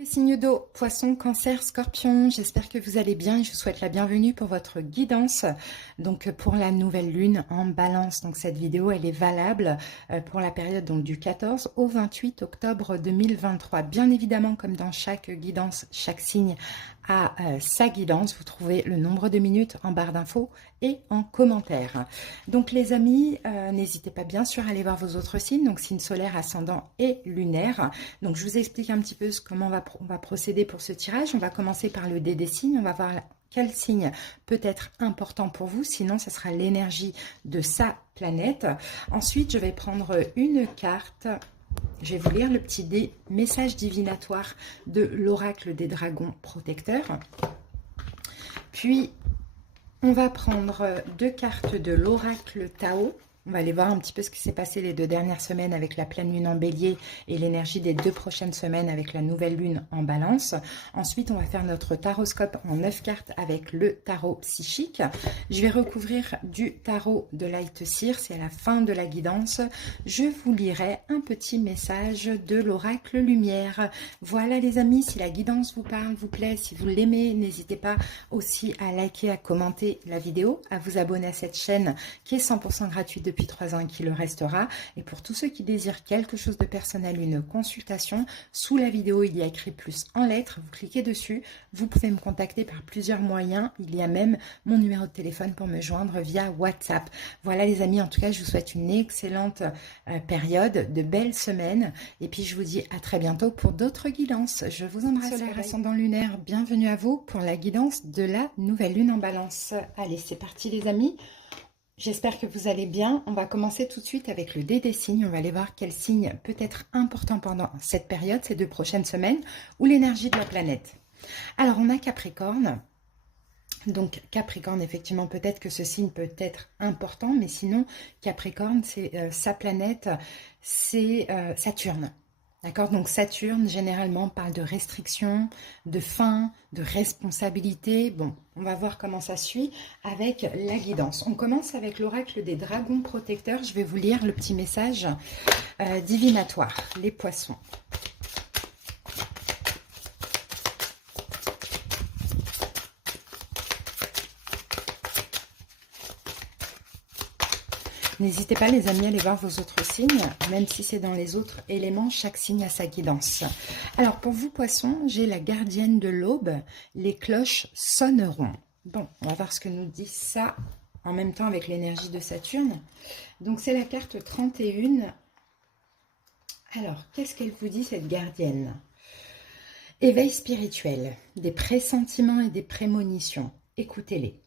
Les signes d'eau, poisson, cancer, scorpion, j'espère que vous allez bien et je vous souhaite la bienvenue pour votre guidance, donc pour la nouvelle lune en balance. Donc cette vidéo elle est valable pour la période donc du 14 au 28 octobre 2023. Bien évidemment, comme dans chaque guidance, chaque signe a sa guidance. Vous trouvez le nombre de minutes en barre d'infos et en commentaire. Donc les amis, n'hésitez pas bien sûr à aller voir vos autres signes, donc signe solaire, ascendant et lunaire. Donc je vous explique un petit peu comment on va procéder pour ce tirage. On va commencer par le dé des signes, on va voir quel signe peut être important pour vous, sinon ce sera l'énergie de sa planète. Ensuite je vais prendre une carte. Je vais vous lire le petit dé message divinatoire de l'oracle des dragons protecteurs. Puis, on va prendre deux cartes de l'oracle Tao. On va aller voir un petit peu ce qui s'est passé les 2 dernières semaines avec la pleine lune en bélier et l'énergie des 2 prochaines semaines avec la nouvelle lune en balance. Ensuite, on va faire notre taroscope en 9 cartes avec le tarot psychique. Je vais recouvrir du tarot de Light Seer, c'est à la fin de la guidance. Je vous lirai un petit message de l'oracle lumière. Voilà les amis, si la guidance vous parle, vous plaît, si vous l'aimez, n'hésitez pas aussi à liker, à commenter la vidéo, à vous abonner à cette chaîne qui est 100% gratuite depuis 3 ans et qui le restera. Et pour tous ceux qui désirent quelque chose de personnel, une consultation, sous la vidéo il y a écrit plus en lettres, vous cliquez dessus, vous pouvez me contacter par plusieurs moyens, il y a même mon numéro de téléphone pour me joindre via WhatsApp. Voilà les amis, en tout cas je vous souhaite une excellente période, de belles semaines et puis je vous dis à très bientôt pour d'autres guidances. Je vous embrasse. Solaire, ascendant lunaire, bienvenue à vous pour la guidance de la nouvelle lune en balance. Allez, c'est parti les amis. J'espère que vous allez bien. On va commencer tout de suite avec le dé des signes. On va aller voir quel signe peut être important pendant cette période, ces 2 prochaines semaines, ou l'énergie de la planète. Alors, on a Capricorne. Donc, Capricorne, effectivement, peut-être que ce signe peut être important, mais sinon, Capricorne, c'est sa planète, c'est Saturne. D'accord, donc Saturne, généralement, parle de restriction, de fin, de responsabilité. Bon, on va voir comment ça suit avec la guidance. On commence avec l'oracle des dragons protecteurs. Je vais vous lire le petit message divinatoire, les poissons. N'hésitez pas les amis à aller voir vos autres signes, même si c'est dans les autres éléments, chaque signe a sa guidance. Alors pour vous poissons, j'ai la gardienne de l'aube, les cloches sonneront. Bon, on va voir ce que nous dit ça en même temps avec l'énergie de Saturne. Donc c'est la carte 31. Alors, qu'est-ce qu'elle vous dit cette gardienne? Éveil spirituel, des pressentiments et des prémonitions, écoutez-les.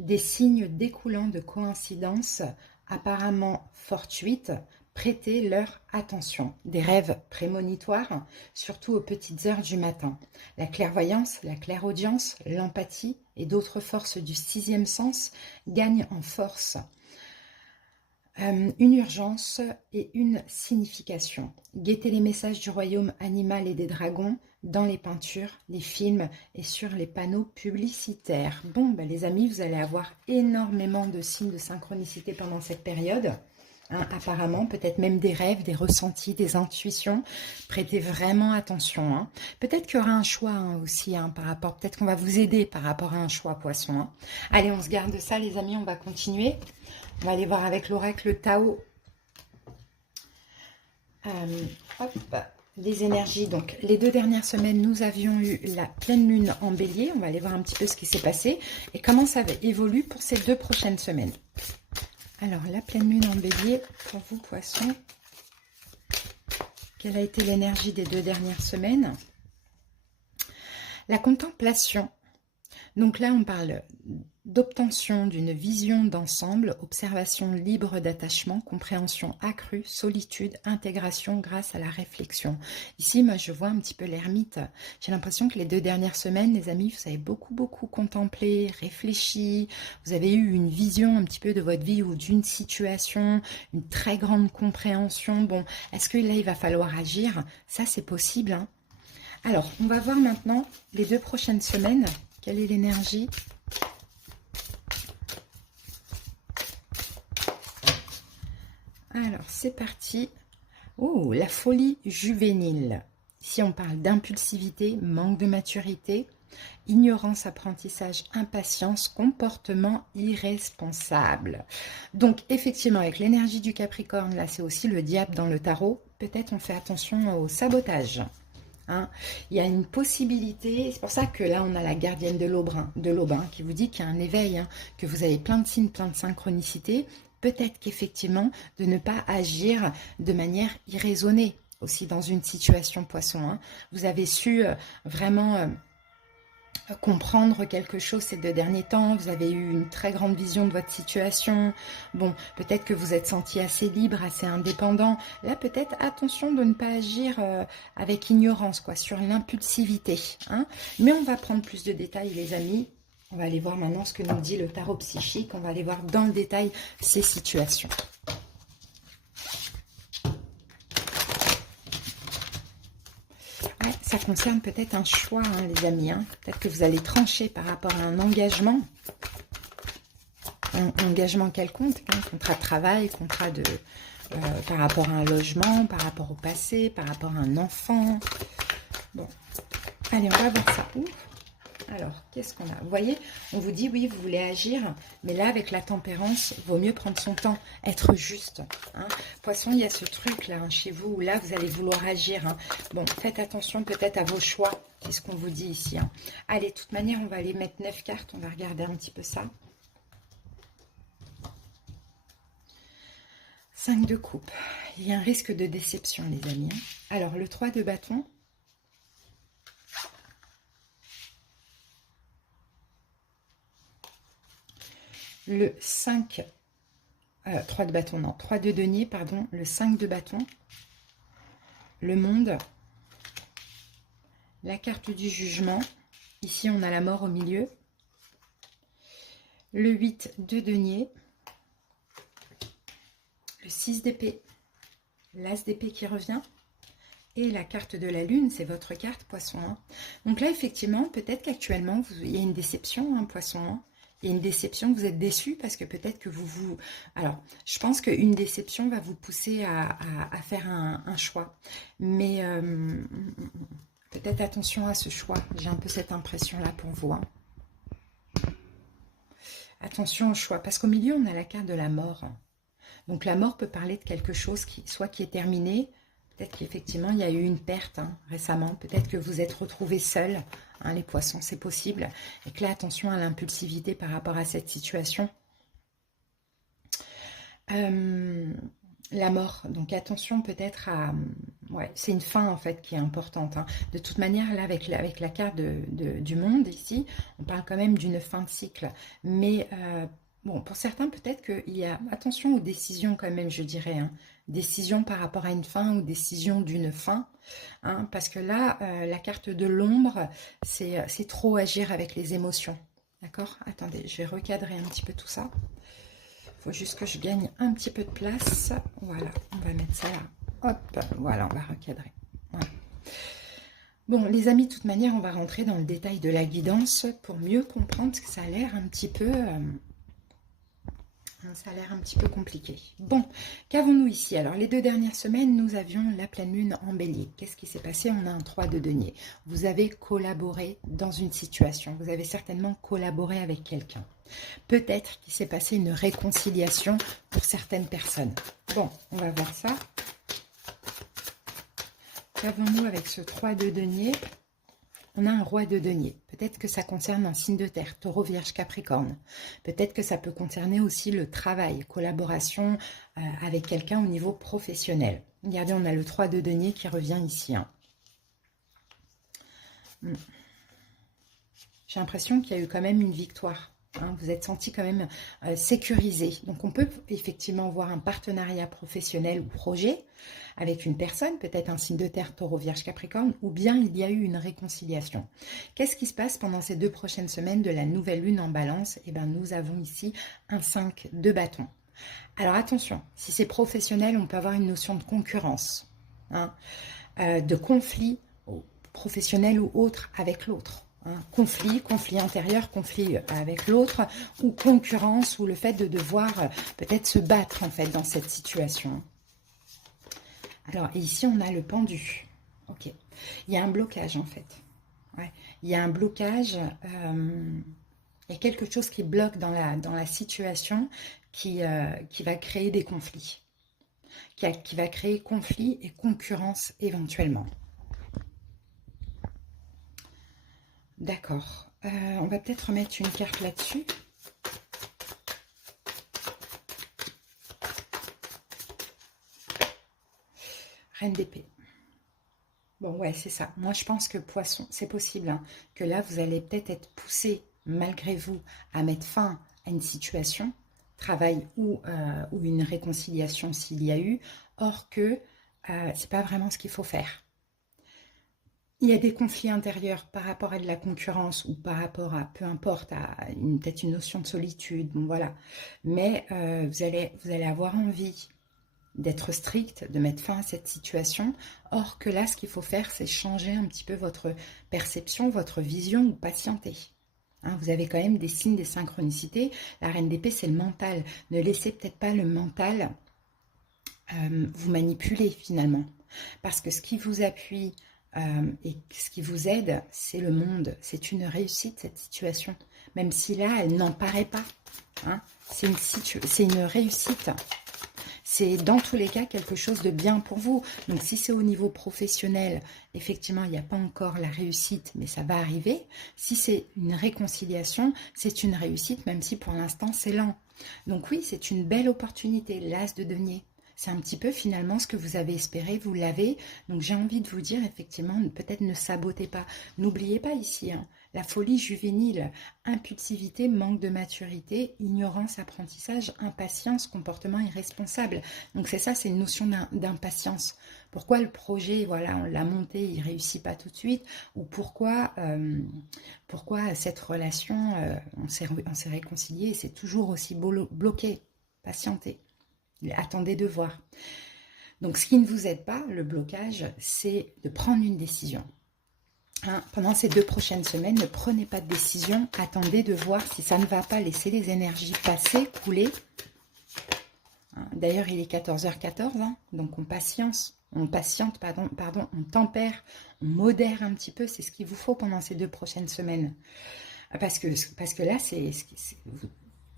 Des signes découlant de coïncidences apparemment fortuites, prêtez leur attention. Des rêves prémonitoires, surtout aux petites heures du matin. La clairvoyance, la clairaudience, l'empathie et d'autres forces du 6e sens gagnent en force. Une urgence et une signification. Guettez les messages du royaume animal et des dragons dans les peintures, les films et sur les panneaux publicitaires. Bon, ben les amis, vous allez avoir énormément de signes de synchronicité pendant cette période. Hein, apparemment, peut-être même des rêves, des ressentis, des intuitions. Prêtez vraiment attention. Hein. Peut-être qu'il y aura un choix aussi par rapport, peut-être qu'on va vous aider par rapport à un choix poisson. Hein. Allez, on se garde ça les amis, on va continuer. On va aller voir avec l'oracle Tao. Hop, les énergies. Donc, les 2 dernières semaines, nous avions eu la pleine lune en bélier. On va aller voir un petit peu ce qui s'est passé et comment ça évolue pour ces 2 prochaines semaines. Alors, la pleine lune en bélier, pour vous, poissons, quelle a été l'énergie des 2 dernières semaines? La contemplation. Donc là, on parle d'obtention d'une vision d'ensemble, observation libre d'attachement, compréhension accrue, solitude, intégration grâce à la réflexion. Ici, moi, je vois un petit peu l'ermite. J'ai l'impression que les 2 dernières semaines, les amis, vous avez beaucoup contemplé, réfléchi. Vous avez eu une vision un petit peu de votre vie ou d'une situation, une très grande compréhension. Bon, est-ce que là, il va falloir agir? Ça, c'est possible. Hein. Alors, on va voir maintenant les 2 prochaines semaines. Quelle est l'énergie? Alors, c'est parti. Oh, la folie juvénile. Ici, on parle d'impulsivité, manque de maturité, ignorance, apprentissage, impatience, comportement irresponsable. Donc, effectivement, avec l'énergie du Capricorne, là, c'est aussi le diable dans le tarot. Peut-être on fait attention au sabotage. Hein. Il y a une possibilité, c'est pour ça que là, on a la gardienne de l'aube hein, qui vous dit qu'il y a un éveil, hein, que vous avez plein de signes, plein de synchronicités. Peut-être qu'effectivement, de ne pas agir de manière irraisonnée aussi dans une situation poisson. Hein. Vous avez su vraiment comprendre quelque chose ces 2 derniers temps, vous avez eu une très grande vision de votre situation, bon, peut-être que vous êtes senti assez libre, assez indépendant, là peut-être attention de ne pas agir avec ignorance, quoi, sur l'impulsivité, hein. Mais on va prendre plus de détails les amis, on va aller voir maintenant ce que nous dit le tarot psychique, on va aller voir dans le détail ces situations. Ouais, ça concerne peut-être un choix, hein, les amis. Hein. Peut-être que vous allez trancher par rapport à un engagement quelconque, hein, contrat de travail, contrat de, par rapport à un logement, par rapport au passé, par rapport à un enfant. Bon, allez, on va voir ça. Ouf. Alors, qu'est-ce qu'on a? Vous voyez, on vous dit, oui, vous voulez agir, mais là, avec la tempérance, il vaut mieux prendre son temps, être juste. Hein. Poisson, il y a ce truc-là, hein, chez vous, où là, vous allez vouloir agir. Hein. Bon, faites attention peut-être à vos choix, c'est ce qu'on vous dit ici. Hein. Allez, de toute manière, on va aller mettre 9 cartes, on va regarder un petit peu ça. 5 de coupe. Il y a un risque de déception, les amis. Hein. Alors, le 3 de bâton. Le 5, 3 de bâton, non, 3 de denier, pardon, le 5 de bâton, le monde, la carte du jugement, ici on a la mort au milieu, le 8 de denier, le 6 d'épée, l'as d'épée qui revient, et la carte de la lune, c'est votre carte, poisson. Hein. Donc là, effectivement, peut-être qu'actuellement, il y a une déception, hein, poisson. Hein. Il y a une déception, vous êtes déçu parce que peut-être que vous... Alors, je pense qu'une déception va vous pousser à faire un choix. Mais peut-être attention à ce choix. J'ai un peu cette impression-là pour vous. Hein. Attention au choix. Parce qu'au milieu, on a la carte de la mort. Donc, la mort peut parler de quelque chose qui est terminé. Peut-être qu'effectivement, il y a eu une perte hein, récemment. Peut-être que vous êtes retrouvés seuls. Hein, les poissons, c'est possible. Et que là, attention à l'impulsivité par rapport à cette situation. La mort, donc attention peut-être à... Ouais, c'est une fin en fait qui est importante. Hein. De toute manière, là, avec la carte du monde ici, on parle quand même d'une fin de cycle. Mais bon, pour certains, peut-être qu'il y a... Attention aux décisions quand même, je dirais. Hein. Décision par rapport à une fin ou décision d'une fin. Hein, parce que là, la carte de l'ombre, c'est trop agir avec les émotions. D'accord? Attendez, je vais recadrer un petit peu tout ça. Il faut juste que je gagne un petit peu de place. Voilà, on va mettre ça là. Hop, voilà, on va recadrer. Voilà. Bon, les amis, de toute manière, on va rentrer dans le détail de la guidance pour mieux comprendre, parce que ça a l'air un petit peu... ça a l'air un petit peu compliqué. Bon, qu'avons-nous ici? Alors, les 2 dernières semaines, nous avions la pleine lune en bélier. Qu'est-ce qui s'est passé? On a un 3 de denier. Vous avez collaboré dans une situation. Vous avez certainement collaboré avec quelqu'un. Peut-être qu'il s'est passé une réconciliation pour certaines personnes. Bon, on va voir ça. Qu'avons-nous avec ce 3 de denier? On a un roi de denier. Peut-être que ça concerne un signe de terre, taureau, vierge, capricorne. Peut-être que ça peut concerner aussi le travail, collaboration avec quelqu'un au niveau professionnel. Regardez, on a le 3 de denier qui revient ici. Hein. J'ai l'impression qu'il y a eu quand même une victoire. Hein, vous êtes senti quand même sécurisé. Donc, on peut effectivement voir un partenariat professionnel ou projet avec une personne, peut-être un signe de terre, taureau, vierge, capricorne, ou bien il y a eu une réconciliation. Qu'est-ce qui se passe pendant ces 2 prochaines semaines de la nouvelle lune en balance? Eh bien, nous avons ici un 5 de bâton. Alors, attention, si c'est professionnel, on peut avoir une notion de concurrence, hein, de conflit professionnel ou autre avec l'autre. Hein, conflit intérieur, conflit avec l'autre, ou concurrence, ou le fait de devoir peut-être se battre en fait dans cette situation. Alors ici on a le pendu. Ok, Il y a un blocage en fait. Ouais. Il y a un blocage, il y a quelque chose qui bloque dans la situation qui va créer des conflits, qui va créer conflit et concurrence éventuellement. D'accord. On va peut-être remettre une carte là-dessus. Reine d'épée. Bon, ouais, c'est ça. Moi, je pense que Poisson, c'est possible, hein, que là, vous allez peut-être être poussé, malgré vous, à mettre fin à une situation, travail ou une réconciliation s'il y a eu, or que c'est pas vraiment ce qu'il faut faire. Il y a des conflits intérieurs par rapport à de la concurrence ou par rapport à, peu importe, à peut-être une notion de solitude, bon voilà. Mais vous allez avoir envie d'être strict, de mettre fin à cette situation. Or que là, ce qu'il faut faire, c'est changer un petit peu votre perception, votre vision ou patienter. Hein, vous avez quand même des signes, des synchronicités. La reine d'épée, c'est le mental. Ne laissez peut-être pas le mental vous manipuler finalement. Parce que ce qui vous appuie et ce qui vous aide, c'est le monde. C'est une réussite, cette situation. Même si là, elle n'en paraît pas. Hein, c'est une réussite. C'est dans tous les cas quelque chose de bien pour vous. Donc si c'est au niveau professionnel, effectivement, il n'y a pas encore la réussite, mais ça va arriver. Si c'est une réconciliation, c'est une réussite, même si pour l'instant c'est lent. Donc oui, c'est une belle opportunité, l'as de denier. C'est un petit peu finalement ce que vous avez espéré, vous l'avez. Donc j'ai envie de vous dire effectivement, peut-être ne sabotez pas. N'oubliez pas ici, hein, la folie juvénile, impulsivité, manque de maturité, ignorance, apprentissage, impatience, comportement irresponsable. Donc c'est ça, c'est une notion d'impatience. Pourquoi le projet, voilà, on l'a monté, il ne réussit pas tout de suite, ou pourquoi cette relation, on s'est réconcilié et c'est toujours aussi bloqué. Patientez. Attendez de voir. Donc, ce qui ne vous aide pas, le blocage, c'est de prendre une décision. Hein, pendant ces 2 prochaines semaines, ne prenez pas de décision. Attendez de voir si ça ne va pas. Laissez les énergies passer, couler. Hein, d'ailleurs, il est 14h14, hein, donc on patiente, on tempère, on modère un petit peu. C'est ce qu'il vous faut pendant ces 2 prochaines semaines. Parce que là,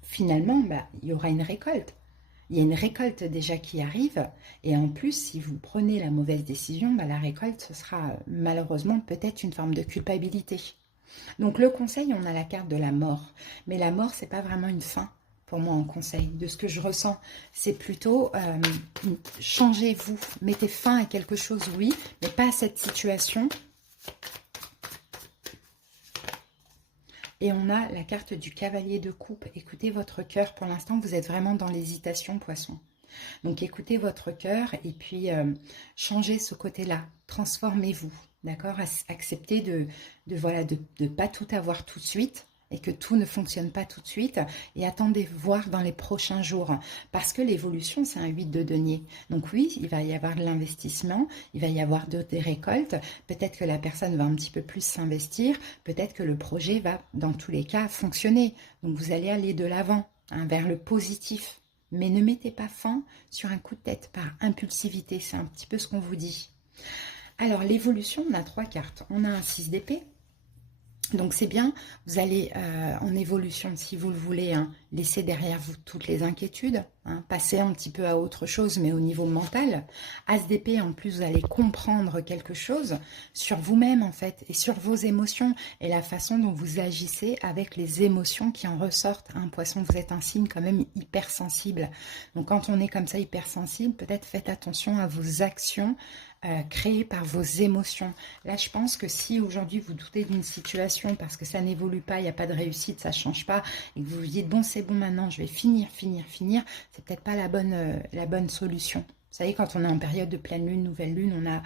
finalement, il y aura une récolte. Il y a une récolte déjà qui arrive et en plus, si vous prenez la mauvaise décision, la récolte, ce sera malheureusement peut-être une forme de culpabilité. Donc le conseil, on a la carte de la mort. Mais la mort, c'est pas vraiment une fin pour moi en conseil. De ce que je ressens, c'est plutôt changez-vous, mettez fin à quelque chose, oui, mais pas à cette situation. Et on a la carte du cavalier de coupe. Écoutez votre cœur. Pour l'instant, vous êtes vraiment dans l'hésitation, poisson. Donc, écoutez votre cœur et puis changez ce côté-là. Transformez-vous, d'accord? Acceptez de pas tout avoir tout de suite et que tout ne fonctionne pas tout de suite et attendez voir dans les prochains jours parce que l'évolution c'est un 8 de denier, donc oui il va y avoir de l'investissement, il va y avoir des récoltes, peut-être que la personne va un petit peu plus s'investir, peut-être que le projet va dans tous les cas fonctionner, donc vous allez aller de l'avant hein, vers le positif, mais ne mettez pas fin sur un coup de tête par impulsivité, c'est un petit peu ce qu'on vous dit. Alors l'évolution, on a 3 cartes, on a un 6 d'épée. Donc c'est bien, vous allez en évolution, si vous le voulez, hein, laisser derrière vous toutes les inquiétudes, hein, passer un petit peu à autre chose, mais au niveau mental. As d'épée, en plus, vous allez comprendre quelque chose sur vous-même, en fait, et sur vos émotions, et la façon dont vous agissez avec les émotions qui en ressortent. Hein. Poisson, vous êtes un signe quand même hypersensible. Donc quand on est comme ça hypersensible, peut-être faites attention à vos actions, créé par vos émotions. Là, je pense que si aujourd'hui vous doutez d'une situation parce que ça n'évolue pas, il n'y a pas de réussite, ça ne change pas, et que vous vous dites, bon, c'est bon maintenant, je vais finir, c'est peut-être pas la bonne solution. Vous savez, quand on est en période de pleine lune, nouvelle lune, on a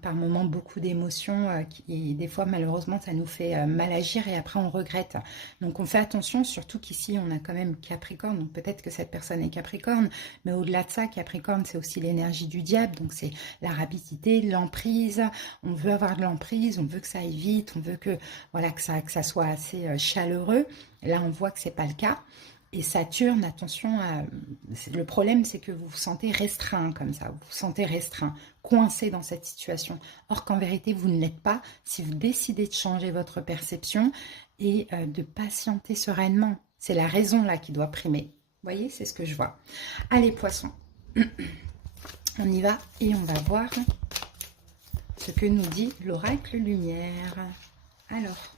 par moments beaucoup d'émotions et des fois, malheureusement, ça nous fait mal agir et après, on regrette. Donc, on fait attention, surtout qu'ici, on a quand même Capricorne, donc peut-être que cette personne est Capricorne, mais au-delà de ça, Capricorne, c'est aussi l'énergie du diable, donc c'est la rapidité, l'emprise, on veut avoir de l'emprise, on veut que ça aille vite, on veut que, voilà, que ça soit assez chaleureux. Là, on voit que c'est pas le cas. Et Saturne, attention, le problème c'est que vous vous sentez restreint comme ça, vous vous sentez restreint, coincé dans cette situation. Or qu'en vérité, vous ne l'êtes pas si vous décidez de changer votre perception et de patienter sereinement. C'est la raison là qui doit primer. Vous voyez, c'est ce que je vois. Allez, Poissons, on y va et on va voir ce que nous dit l'oracle lumière. Alors,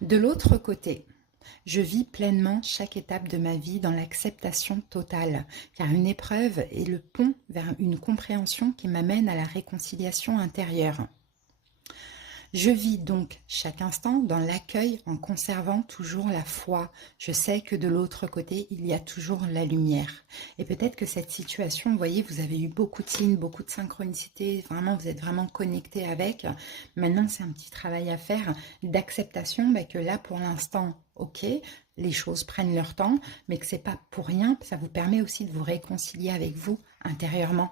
de l'autre côté, je vis pleinement chaque étape de ma vie dans l'acceptation totale, car une épreuve est le pont vers une compréhension qui m'amène à la réconciliation intérieure. Je vis donc chaque instant dans l'accueil en conservant toujours la foi. Je sais que de l'autre côté, il y a toujours la lumière. Et peut-être que cette situation, vous voyez, vous avez eu beaucoup de signes, beaucoup de synchronicité, vraiment, vous êtes vraiment connecté avec. Maintenant, c'est un petit travail à faire d'acceptation que là, pour l'instant, ok, les choses prennent leur temps, mais que c'est pas pour rien. Ça vous permet aussi de vous réconcilier avec vous intérieurement.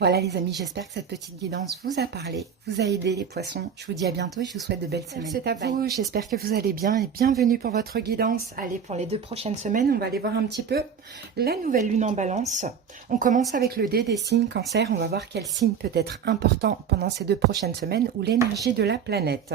Voilà les amis, j'espère que cette petite guidance vous a parlé, vous a aidé les poissons. Je vous dis à bientôt et je vous souhaite de belles semaines. C'est à vous, j'espère que vous allez bien et bienvenue pour votre guidance. Allez, pour les 2 prochaines semaines, on va aller voir un petit peu la nouvelle lune en balance. On commence avec le dé des signes Cancer. On va voir quel signe peut être important pendant ces 2 prochaines semaines ou l'énergie de la planète.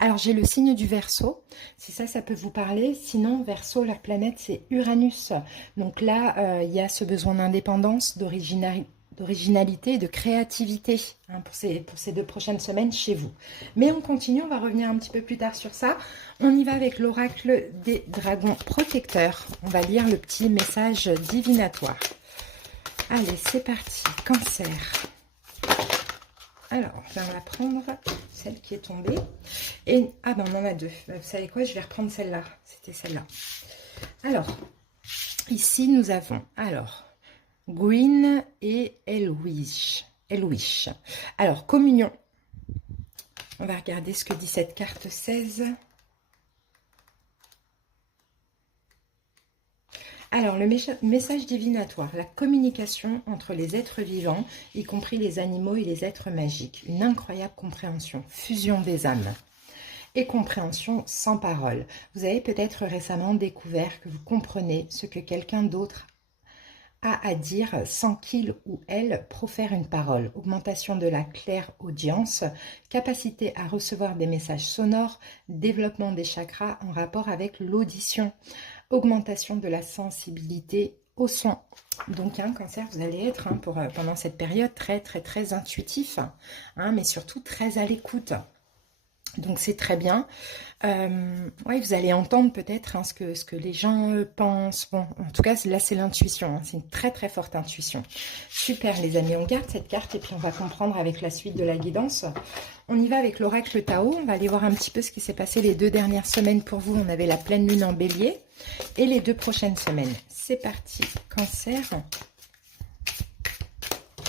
Alors j'ai le signe du Verseau, si ça peut vous parler. Sinon, Verseau, la planète c'est Uranus. Donc là, il y a ce besoin d'indépendance, d'originalité et de créativité pour ces 2 prochaines semaines chez vous. Mais on continue, on va revenir un petit peu plus tard sur ça. On y va avec l'oracle des dragons protecteurs. On va lire le petit message divinatoire. Allez, c'est parti. Cancer. Alors, on va prendre celle qui est tombée. Et, ah ben on en a 2. Vous savez quoi, je vais reprendre celle-là. C'était celle-là. Alors, ici nous avons, Gwyn et Elwish. Alors, communion. On va regarder ce que dit cette carte 16. Alors, le message divinatoire, la communication entre les êtres vivants, y compris les animaux et les êtres magiques. Une incroyable compréhension, fusion des âmes. Et compréhension sans parole. Vous avez peut-être récemment découvert que vous comprenez ce que quelqu'un d'autre a à dire sans qu'il ou elle profère une parole. Augmentation de la clairaudience, capacité à recevoir des messages sonores, développement des chakras en rapport avec l'audition, augmentation de la sensibilité au son. Donc, Cancer, vous allez être pendant cette période très intuitif, mais surtout très à l'écoute. Donc c'est très bien. Ouais, vous allez entendre peut-être ce que les gens pensent. Bon, en tout cas, là c'est l'intuition. C'est une très forte intuition. Super les amis, on garde cette carte et puis on va comprendre avec la suite de la guidance. On y va avec l'oracle Tao. On va aller voir un petit peu ce qui s'est passé les 2 dernières semaines pour vous. On avait la pleine lune en bélier et les 2 prochaines semaines. C'est parti, Cancer.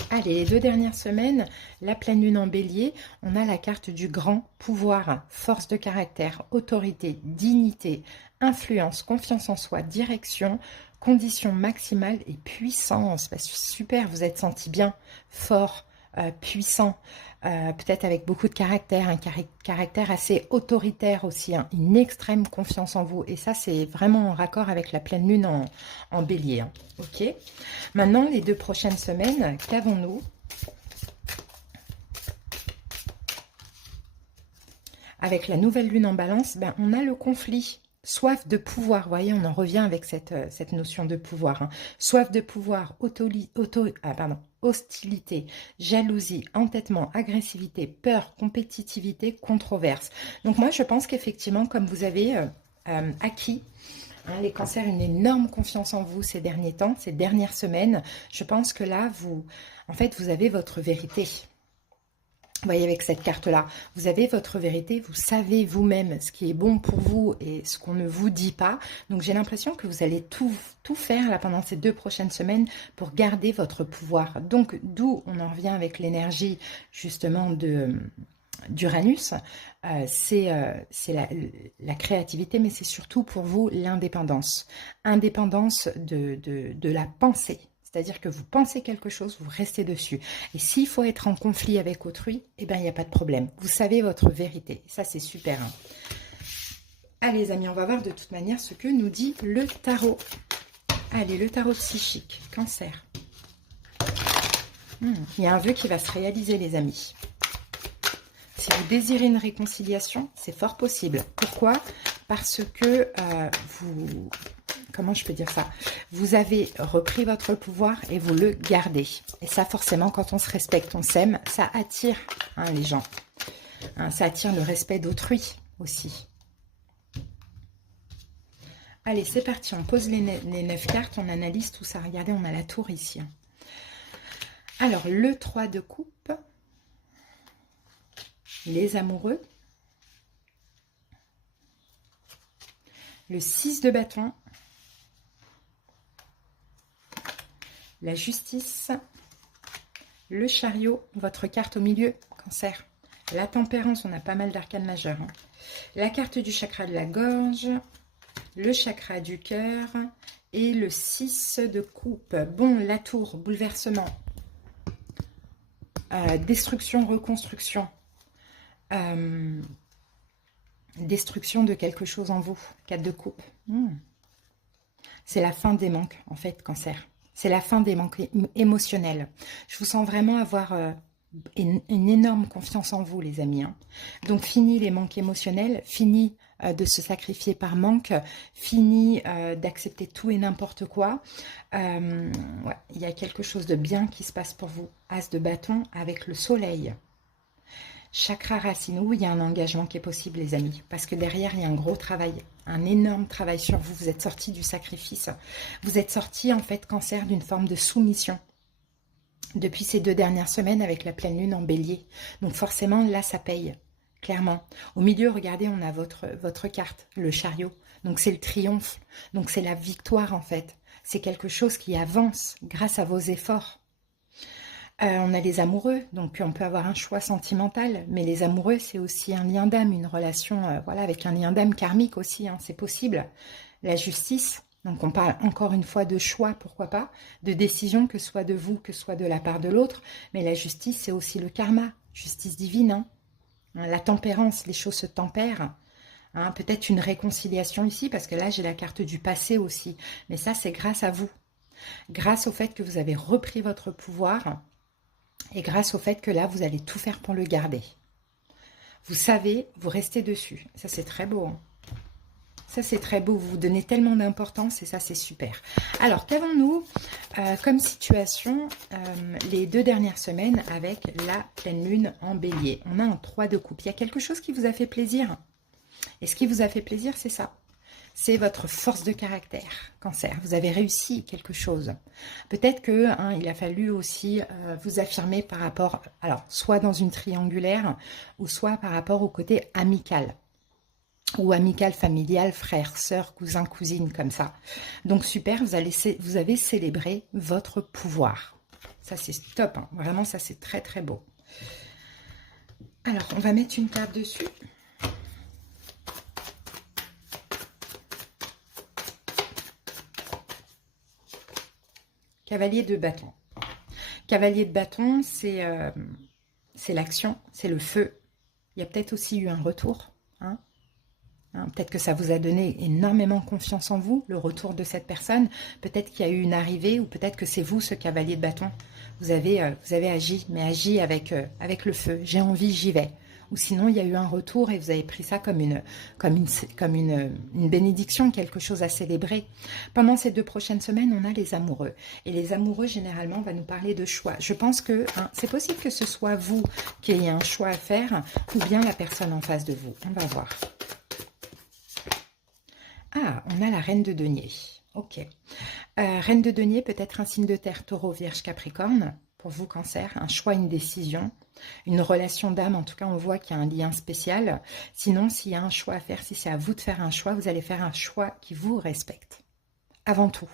Allez, les 2 dernières semaines, la pleine lune en bélier, on a la carte du grand pouvoir, force de caractère, autorité, dignité, influence, confiance en soi, direction, condition maximale et puissance. Bah, super, vous êtes senti bien, fort, puissant, peut-être avec beaucoup de caractère, un caractère assez autoritaire aussi, une extrême confiance en vous. Et ça, c'est vraiment en raccord avec la pleine lune en bélier. Ok. Maintenant, les 2 prochaines semaines, qu'avons-nous? Avec la nouvelle lune en balance, on a le conflit. Soif de pouvoir, vous voyez, on en revient avec cette notion de pouvoir. Soif de pouvoir, hostilité, jalousie, entêtement, agressivité, peur, compétitivité, controverse. Donc moi, je pense qu'effectivement, comme vous avez acquis, les cancers, une énorme confiance en vous ces derniers temps, ces dernières semaines, je pense que là, vous avez votre vérité. Vous voyez, avec cette carte-là, vous avez votre vérité, vous savez vous-même ce qui est bon pour vous et ce qu'on ne vous dit pas. Donc, j'ai l'impression que vous allez tout faire là pendant ces 2 prochaines semaines pour garder votre pouvoir. Donc, d'où on en revient avec l'énergie justement d'Uranus. C'est la créativité, mais c'est surtout pour vous l'indépendance. Indépendance de la pensée. C'est-à-dire que vous pensez quelque chose, vous restez dessus. Et s'il faut être en conflit avec autrui, il n'y a pas de problème. Vous savez votre vérité. Ça, c'est super. Allez les amis, on va voir de toute manière ce que nous dit le tarot. Allez, le tarot psychique, Cancer. Il y a un vœu qui va se réaliser les amis. Si vous désirez une réconciliation, c'est fort possible. Pourquoi? Parce que vous... Comment je peux dire ça? Vous avez repris votre pouvoir et vous le gardez. Et ça, forcément, quand on se respecte, on s'aime, ça attire les gens. Ça attire le respect d'autrui aussi. Allez, c'est parti. On pose les 9 cartes, on analyse tout ça. Regardez, on a la tour ici. Alors, le 3 de coupe. Les amoureux. Le 6 de bâton. La justice, le chariot, votre carte au milieu, Cancer. La tempérance, on a pas mal d'arcanes majeures. La carte du chakra de la gorge, le chakra du cœur et le 6 de coupe. Bon, la tour, bouleversement, destruction, reconstruction, destruction de quelque chose en vous, 4 de coupe. C'est la fin des manques, en fait, Cancer. C'est la fin des manques émotionnels. Je vous sens vraiment avoir une énorme confiance en vous, les amis. Donc, fini les manques émotionnels, fini de se sacrifier par manque, fini d'accepter tout et n'importe quoi. Ouais, il y a quelque chose de bien qui se passe pour vous. As de bâton avec le soleil. Chakra racine, oui, il y a un engagement qui est possible, les amis. Parce que derrière, il y a un gros travail. Un énorme travail sur vous. Vous êtes sorti du sacrifice. Vous êtes sorti, en fait, Cancer, d'une forme de soumission. Depuis ces 2 dernières semaines avec la pleine lune en bélier. Donc forcément, là, ça paye. Clairement. Au milieu, regardez, on a votre carte, le chariot. Donc c'est le triomphe. Donc c'est la victoire, en fait. C'est quelque chose qui avance grâce à vos efforts. On a les amoureux, donc on peut avoir un choix sentimental, mais les amoureux, c'est aussi un lien d'âme, une relation voilà, avec un lien d'âme karmique aussi, c'est possible. La justice, donc on parle encore une fois de choix, pourquoi pas, de décision, que ce soit de vous, que ce soit de la part de l'autre, mais la justice, c'est aussi le karma, justice divine, la tempérance, les choses se tempèrent. Peut-être une réconciliation ici, parce que là, j'ai la carte du passé aussi, mais ça, c'est grâce à vous. Grâce au fait que vous avez repris votre pouvoir, et grâce au fait que là, vous allez tout faire pour le garder. Vous savez, vous restez dessus. Ça, c'est très beau. Ça, c'est très beau. Vous vous donnez tellement d'importance et ça, c'est super. Alors, qu'avons-nous comme situation les 2 dernières semaines avec la pleine lune en bélier? On a un 3 de coupe. Il y a quelque chose qui vous a fait plaisir. Et ce qui vous a fait plaisir, c'est ça. C'est votre force de caractère, Cancer. Vous avez réussi quelque chose. Peut-être que il a fallu aussi vous affirmer par rapport, alors, soit dans une triangulaire, ou soit par rapport au côté amical. Ou amical, familial, frère, sœur, cousin, cousine, comme ça. Donc, super, vous avez célébré votre pouvoir. Ça, c'est top. Vraiment, ça, c'est très, très beau. Alors, on va mettre une carte dessus. Cavalier de bâton. Cavalier de bâton, c'est l'action, c'est le feu. Il y a peut-être aussi eu un retour. Peut-être que ça vous a donné énormément confiance en vous, le retour de cette personne. Peut-être qu'il y a eu une arrivée, ou peut-être que c'est vous, ce cavalier de bâton. Vous avez agi, mais agi avec le feu. J'ai envie, j'y vais. Ou sinon, il y a eu un retour et vous avez pris ça comme une bénédiction, quelque chose à célébrer. Pendant ces 2 prochaines semaines, on a les amoureux. Et les amoureux, généralement, va nous parler de choix. Je pense que c'est possible que ce soit vous qui ayez un choix à faire, ou bien la personne en face de vous. On va voir. Ah, on a la reine de denier. Ok. Reine de denier, peut-être un signe de terre, taureau, vierge, capricorne. Pour vous, Cancer, un choix, une décision. Une relation d'âme, en tout cas, on voit qu'il y a un lien spécial. Sinon, s'il y a un choix à faire, si c'est à vous de faire un choix, vous allez faire un choix qui vous respecte. Avant tout.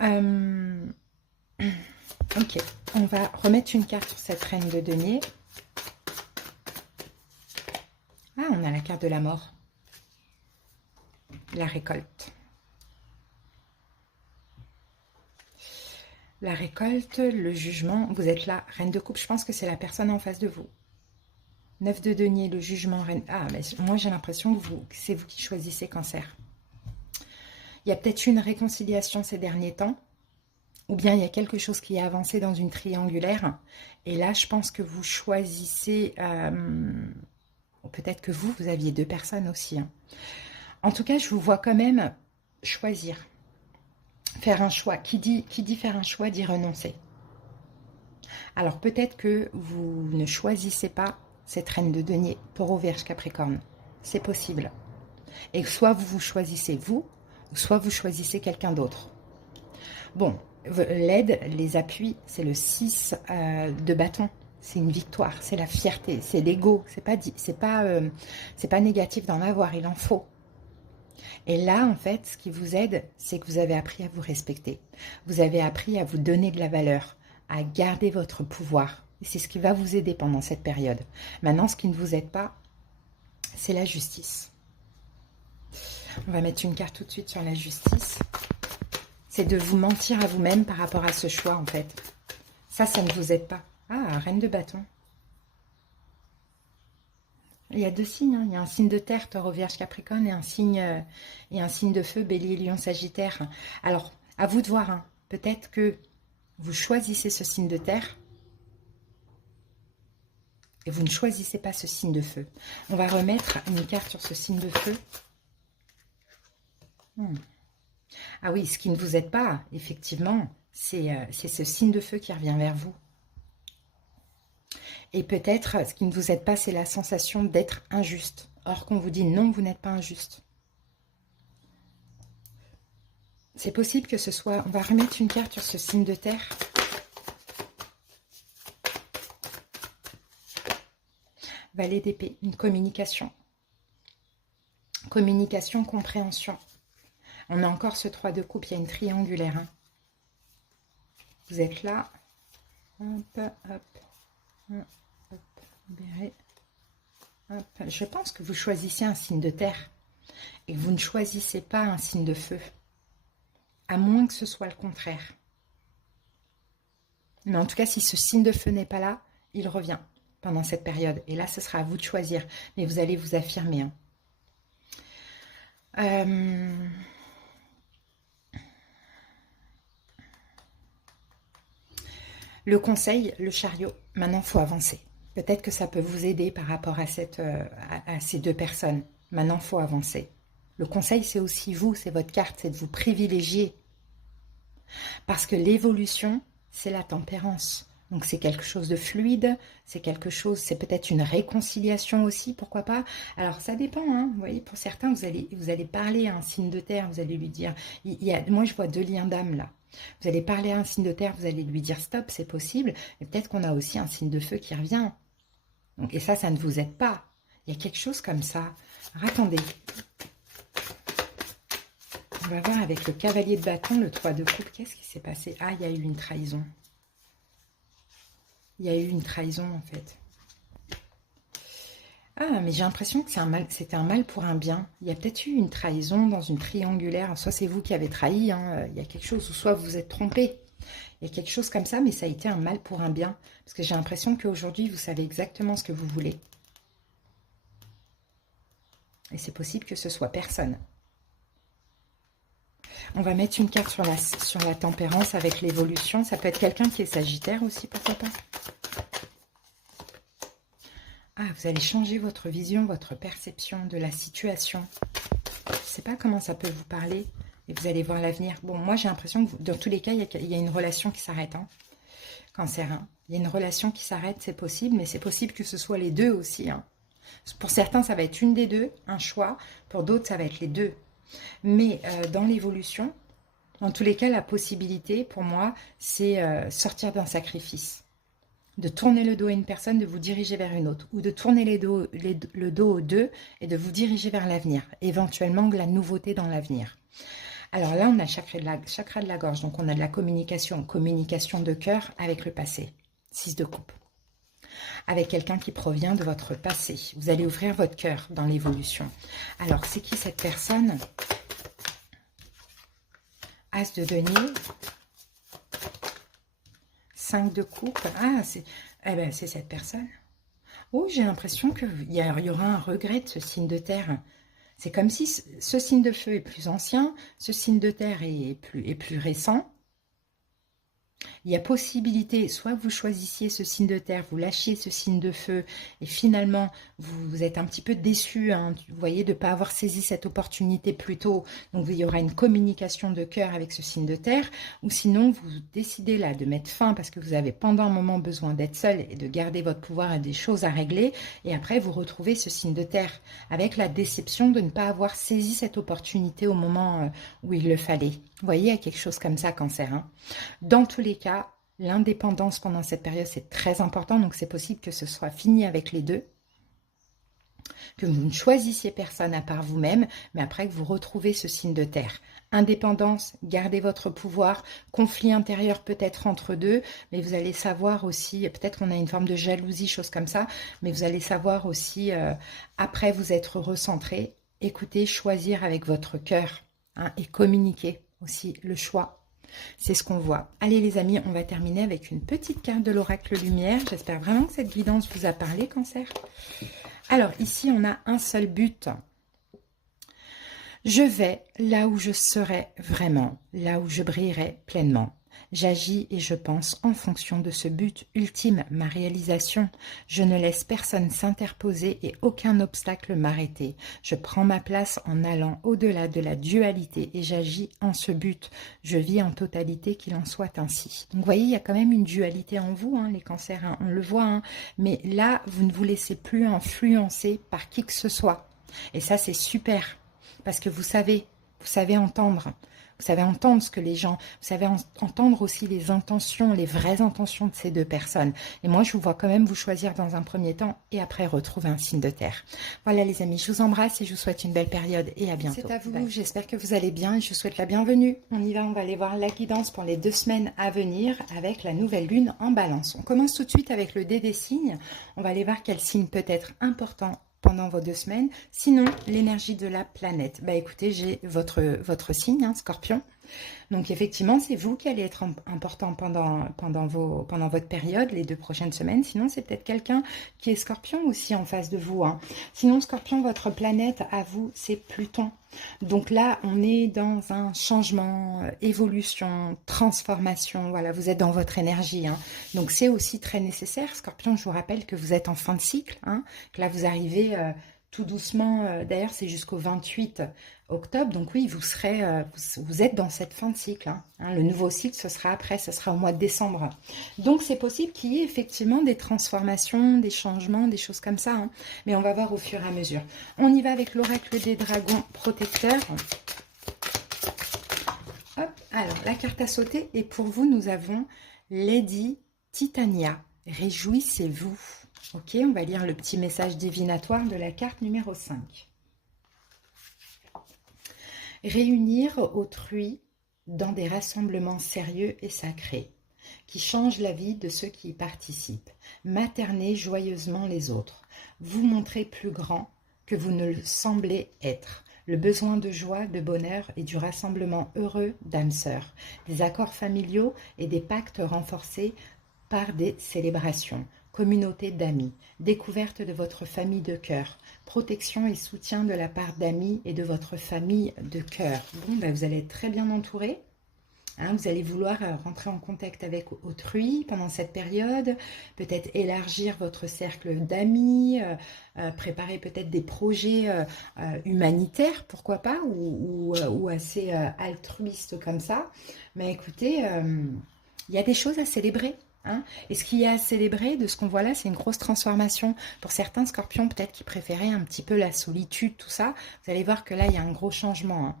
Ok, on va remettre une carte sur cette reine de denier. Ah, on a la carte de la mort. La récolte. La récolte, le jugement, vous êtes là, reine de coupe, je pense que c'est la personne en face de vous. 9 de denier, le jugement, reine. Ah, mais moi j'ai l'impression que c'est vous qui choisissez Cancer. Il y a peut-être eu une réconciliation ces derniers temps, ou bien il y a quelque chose qui a avancé dans une triangulaire. Et là, je pense que vous choisissez... peut-être que vous aviez deux personnes aussi. Hein. En tout cas, je vous vois quand même choisir. Faire un choix. Qui dit faire un choix dit renoncer. Alors peut-être que vous ne choisissez pas cette reine de denier pour au Vierge Capricorne. C'est possible. Et soit vous choisissez vous, ou soit vous choisissez quelqu'un d'autre. Bon, l'aide, les appuis, c'est le 6 de bâton. C'est une victoire, c'est la fierté, c'est l'ego. C'est pas négatif d'en avoir, il en faut. Et là, en fait, ce qui vous aide, c'est que vous avez appris à vous respecter. Vous avez appris à vous donner de la valeur, à garder votre pouvoir. Et c'est ce qui va vous aider pendant cette période. Maintenant, ce qui ne vous aide pas, c'est la justice. On va mettre une carte tout de suite sur la justice. C'est de vous mentir à vous-même par rapport à ce choix, en fait. Ça ne vous aide pas. Ah, reine de bâton. Il y a deux signes, hein. Il y a un signe de terre, Taureau, Vierge, Capricorne, et un signe de feu, Bélier, Lion, Sagittaire. Alors, à vous de voir, hein. Peut-être que vous choisissez ce signe de terre et vous ne choisissez pas ce signe de feu. On va remettre une carte sur ce signe de feu. Ah oui, ce qui ne vous aide pas, effectivement, c'est ce signe de feu qui revient vers vous. Et peut-être, ce qui ne vous aide pas, c'est la sensation d'être injuste. Or qu'on vous dit non, vous n'êtes pas injuste. C'est possible que ce soit... On va remettre une carte sur ce signe de terre. Valet d'épée, une communication. Communication, compréhension. On a encore ce 3 de coupe, il y a une triangulaire. Hein. Vous êtes là. Hop, hop, hop, libéré. Hop. Je pense que vous choisissez un signe de terre et que vous ne choisissez pas un signe de feu. À moins que ce soit le contraire. Mais en tout cas, si ce signe de feu n'est pas là, il revient pendant cette période. Et là, ce sera à vous de choisir. Mais vous allez vous affirmer. Hein. Le conseil, le chariot. Maintenant, il faut avancer. Peut-être que ça peut vous aider par rapport à ces deux personnes. Maintenant, il faut avancer. Le conseil, c'est aussi vous, c'est votre carte, c'est de vous privilégier. Parce que l'évolution, c'est la tempérance. Donc, c'est quelque chose de fluide, c'est quelque chose, c'est peut-être une réconciliation aussi, pourquoi pas. Alors, ça dépend, hein. Vous voyez, pour certains, vous allez parler à un signe de terre, vous allez lui dire... moi, je vois deux liens d'âme, là. Vous allez parler à un signe de terre, vous allez lui dire stop, c'est possible. Mais peut-être qu'on a aussi un signe de feu qui revient. Donc, et ça ne vous aide pas. Il y a quelque chose comme ça. Alors, attendez. On va voir avec le cavalier de bâton, le 3 de coupe. Qu'est-ce qui s'est passé? Ah, il y a eu une trahison. Il y a eu une trahison, en fait. Ah, mais j'ai l'impression que c'était un mal pour un bien. Il y a peut-être eu une trahison dans une triangulaire. Soit c'est vous qui avez trahi, hein. Il y a quelque chose, ou soit vous vous êtes trompé. Il y a quelque chose comme ça, mais ça a été un mal pour un bien. Parce que j'ai l'impression qu'aujourd'hui, vous savez exactement ce que vous voulez. Et c'est possible que ce soit personne. On va mettre une carte sur la tempérance avec l'évolution. Ça peut être quelqu'un qui est sagittaire aussi, pourquoi pas. Ah, vous allez changer votre vision, votre perception de la situation. Je ne sais pas comment ça peut vous parler. Et vous allez voir l'avenir. Bon, moi, j'ai l'impression que dans tous les cas, il y a une relation qui s'arrête. Hein. Cancer, hein. Il y a une relation qui s'arrête, c'est possible. Mais c'est possible que ce soit les deux aussi. Hein. Pour certains, ça va être une des deux, un choix. Pour d'autres, ça va être les deux. Mais dans l'évolution, dans tous les cas, la possibilité, pour moi, c'est sortir d'un sacrifice. De tourner le dos à une personne, de vous diriger vers une autre. Ou de tourner le dos aux deux et de vous diriger vers l'avenir. Éventuellement, de la nouveauté dans l'avenir. Alors là, on a le chakra de la gorge. Donc, on a de la communication. Communication de cœur avec le passé. 6 de coupe. Avec quelqu'un qui provient de votre passé. Vous allez ouvrir votre cœur dans l'évolution. Alors, c'est qui cette personne? As de denier. 5 de coupe. Ah, c'est cette personne. Oh, j'ai l'impression qu'il y aura un regret de ce signe de terre. C'est comme si ce signe de feu est plus ancien, ce signe de terre est plus récent. Il y a possibilité, soit vous choisissiez ce signe de terre, vous lâchiez ce signe de feu, et finalement, vous êtes un petit peu déçu, hein, vous voyez, de ne pas avoir saisi cette opportunité plus tôt. Donc, il y aura une communication de cœur avec ce signe de terre, ou sinon, vous décidez là de mettre fin parce que vous avez pendant un moment besoin d'être seul et de garder votre pouvoir et des choses à régler, et après, vous retrouvez ce signe de terre avec la déception de ne pas avoir saisi cette opportunité au moment où il le fallait. Vous voyez, il y a quelque chose comme ça, Cancer, hein. Dans tous les cas, l'indépendance pendant cette période, c'est très important. Donc, c'est possible que ce soit fini avec les deux. Que vous ne choisissiez personne à part vous-même, mais après que vous retrouvez ce signe de terre. Indépendance, gardez votre pouvoir, conflit intérieur peut-être entre deux, mais vous allez savoir aussi, peut-être qu'on a une forme de jalousie, chose comme ça, mais vous allez savoir aussi, après vous être recentré, écoutez, choisir avec votre cœur, hein, et communiquer aussi le choix. C'est ce qu'on voit. Allez les amis, on va terminer avec une petite carte de l'oracle lumière. J'espère vraiment que cette guidance vous a parlé, Cancer. Alors ici, on a un seul but. Je vais là où je serai vraiment, là où je brillerai pleinement. J'agis et je pense en fonction de ce but ultime, ma réalisation. Je ne laisse personne s'interposer et aucun obstacle m'arrêter. Je prends ma place en allant au-delà de la dualité et j'agis en ce but. Je vis en totalité, qu'il en soit ainsi. Donc vous voyez, il y a quand même une dualité en vous, hein, les cancers, hein, on le voit. Hein, mais là, vous ne vous laissez plus influencer par qui que ce soit. Et ça, c'est super. Parce que vous savez entendre. Vous savez entendre ce que les gens... Vous savez entendre aussi les intentions, les vraies intentions de ces deux personnes. Et moi, je vous vois quand même vous choisir dans un premier temps et après retrouver un signe de terre. Voilà les amis, je vous embrasse et je vous souhaite une belle période et à bientôt. C'est à vous, j'espère que vous allez bien et je vous souhaite la bienvenue. On y va, on va aller voir la guidance pour les 2 semaines à venir avec la nouvelle lune en balance. On commence tout de suite avec le dé des signes. On va aller voir quel signe peut être important pendant vos 2 semaines, sinon l'énergie de la planète. Bah écoutez, j'ai votre signe, hein, Scorpion. Donc effectivement, c'est vous qui allez être important pendant votre période, les 2 prochaines semaines. Sinon, c'est peut-être quelqu'un qui est Scorpion aussi en face de vous, hein. Sinon, Scorpion, votre planète, à vous, c'est Pluton. Donc là, on est dans un changement, évolution, transformation. Voilà, vous êtes dans votre énergie, hein. Donc c'est aussi très nécessaire. Scorpion, je vous rappelle que vous êtes en fin de cycle, hein, que là, vous arrivez... tout doucement, d'ailleurs c'est jusqu'au 28 octobre, donc oui, vous êtes dans cette fin de cycle, hein. Le nouveau cycle, ce sera après, ce sera au mois de décembre. Donc c'est possible qu'il y ait effectivement des transformations, des changements, des choses comme ça, hein. Mais on va voir au fur et à mesure. On y va avec l'oracle des dragons protecteurs. Hop, alors la carte à sauter, et pour vous, nous avons Lady Titania. Réjouissez-vous. Ok, on va lire le petit message divinatoire de la carte numéro 5. Réunir autrui dans des rassemblements sérieux et sacrés, qui changent la vie de ceux qui y participent. Materner joyeusement les autres. Vous montrer plus grand que vous ne le semblez être. Le besoin de joie, de bonheur et du rassemblement heureux d'âmes sœurs. Des accords familiaux et des pactes renforcés par des célébrations. Communauté d'amis, découverte de votre famille de cœur, protection et soutien de la part d'amis et de votre famille de cœur. Bon, ben vous allez être très bien entouré. Hein, vous allez vouloir rentrer en contact avec autrui pendant cette période, peut-être élargir votre cercle d'amis, préparer peut-être des projets humanitaires, pourquoi pas, ou assez altruistes comme ça. Mais écoutez, il y a des choses à célébrer. Hein, et ce qu'il y a à célébrer de ce qu'on voit là, c'est une grosse transformation. Pour certains Scorpions, peut-être qui préféraient un petit peu la solitude, tout ça, vous allez voir que là, il y a un gros changement. Hein.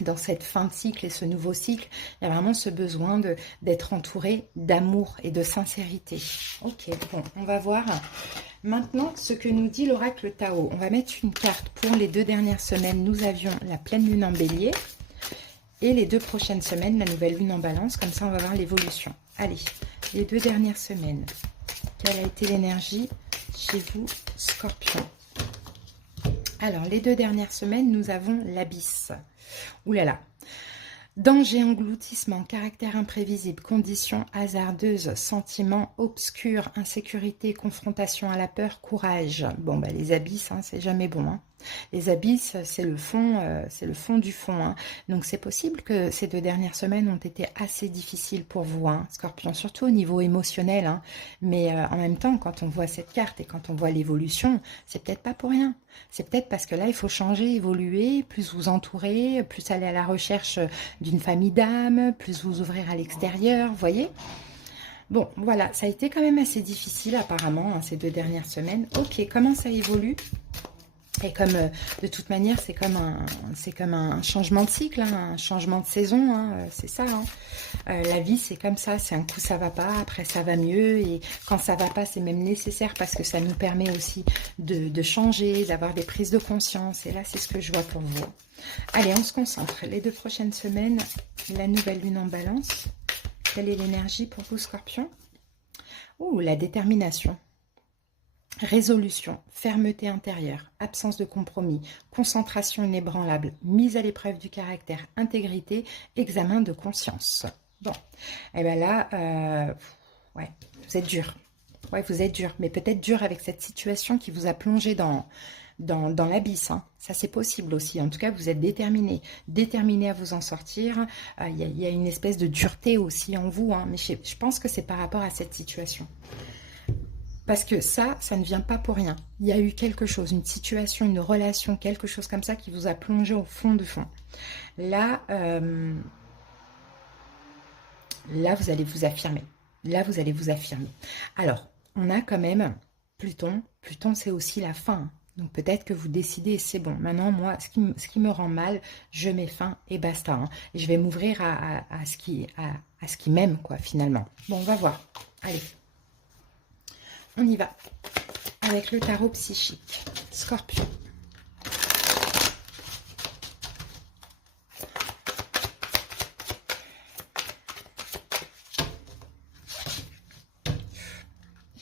Dans cette fin de cycle et ce nouveau cycle, il y a vraiment ce besoin d'être entouré d'amour et de sincérité. Ok, bon, on va voir maintenant ce que nous dit l'oracle Tao. On va mettre une carte pour les 2 dernières semaines. Nous avions la pleine lune en bélier. Et les 2 prochaines semaines, la nouvelle lune en balance. Comme ça, on va voir l'évolution. Allez, les 2 dernières semaines. Quelle a été l'énergie chez vous, Scorpion? Alors, les 2 dernières semaines, nous avons l'abysse. Ouh là là. Danger, engloutissement, caractère imprévisible, conditions hasardeuses, sentiments obscurs, insécurité, confrontation à la peur, courage. Bon, bah, les abysses, hein, c'est jamais bon. Hein. Les abysses, c'est le fond du fond. Hein. Donc, c'est possible que ces 2 dernières semaines ont été assez difficiles pour vous, hein, Scorpion, surtout au niveau émotionnel. Hein. Mais en même temps, quand on voit cette carte et quand on voit l'évolution, c'est peut-être pas pour rien. C'est peut-être parce que là, il faut changer, évoluer, plus vous entourer, plus aller à la recherche d'une famille d'âmes, plus vous ouvrir à l'extérieur, vous voyez. Bon, voilà, ça a été quand même assez difficile apparemment, hein, ces 2 dernières semaines. Ok, comment ça évolue? Et comme de toute manière, c'est comme un changement de cycle, hein, un changement de saison, hein, c'est ça. Hein. La vie, c'est comme ça, c'est un coup ça va pas, après ça va mieux, et quand ça va pas, c'est même nécessaire parce que ça nous permet aussi de changer, d'avoir des prises de conscience. Et là, c'est ce que je vois pour vous. Allez, on se concentre. Les 2 prochaines semaines, la nouvelle lune en balance. Quelle est l'énergie pour vous, Scorpion? Ouh, la détermination. Résolution, fermeté intérieure, absence de compromis, concentration inébranlable, mise à l'épreuve du caractère, intégrité, examen de conscience. Bon, et bien là, ouais, vous êtes dur. Ouais, vous êtes dur, mais peut-être dur avec cette situation qui vous a plongé dans l'abysse. Hein. Ça, c'est possible aussi. En tout cas, vous êtes déterminé. Déterminé à vous en sortir. Il y a une espèce de dureté aussi en vous. Hein, mais je pense que c'est par rapport à cette situation. Parce que ça ne vient pas pour rien. Il y a eu quelque chose, une situation, une relation, quelque chose comme ça qui vous a plongé au fond de fond. Là, là, vous allez vous affirmer. Là, vous allez vous affirmer. Alors, on a quand même Pluton. Pluton, c'est aussi la fin. Donc, peut-être que vous décidez, c'est bon. Maintenant, moi, ce qui me rend mal, je mets fin et basta. Hein. Et je vais m'ouvrir à ce qui m'aime, quoi, finalement. Bon, on va voir. Allez. On y va. Avec le tarot psychique. Scorpion.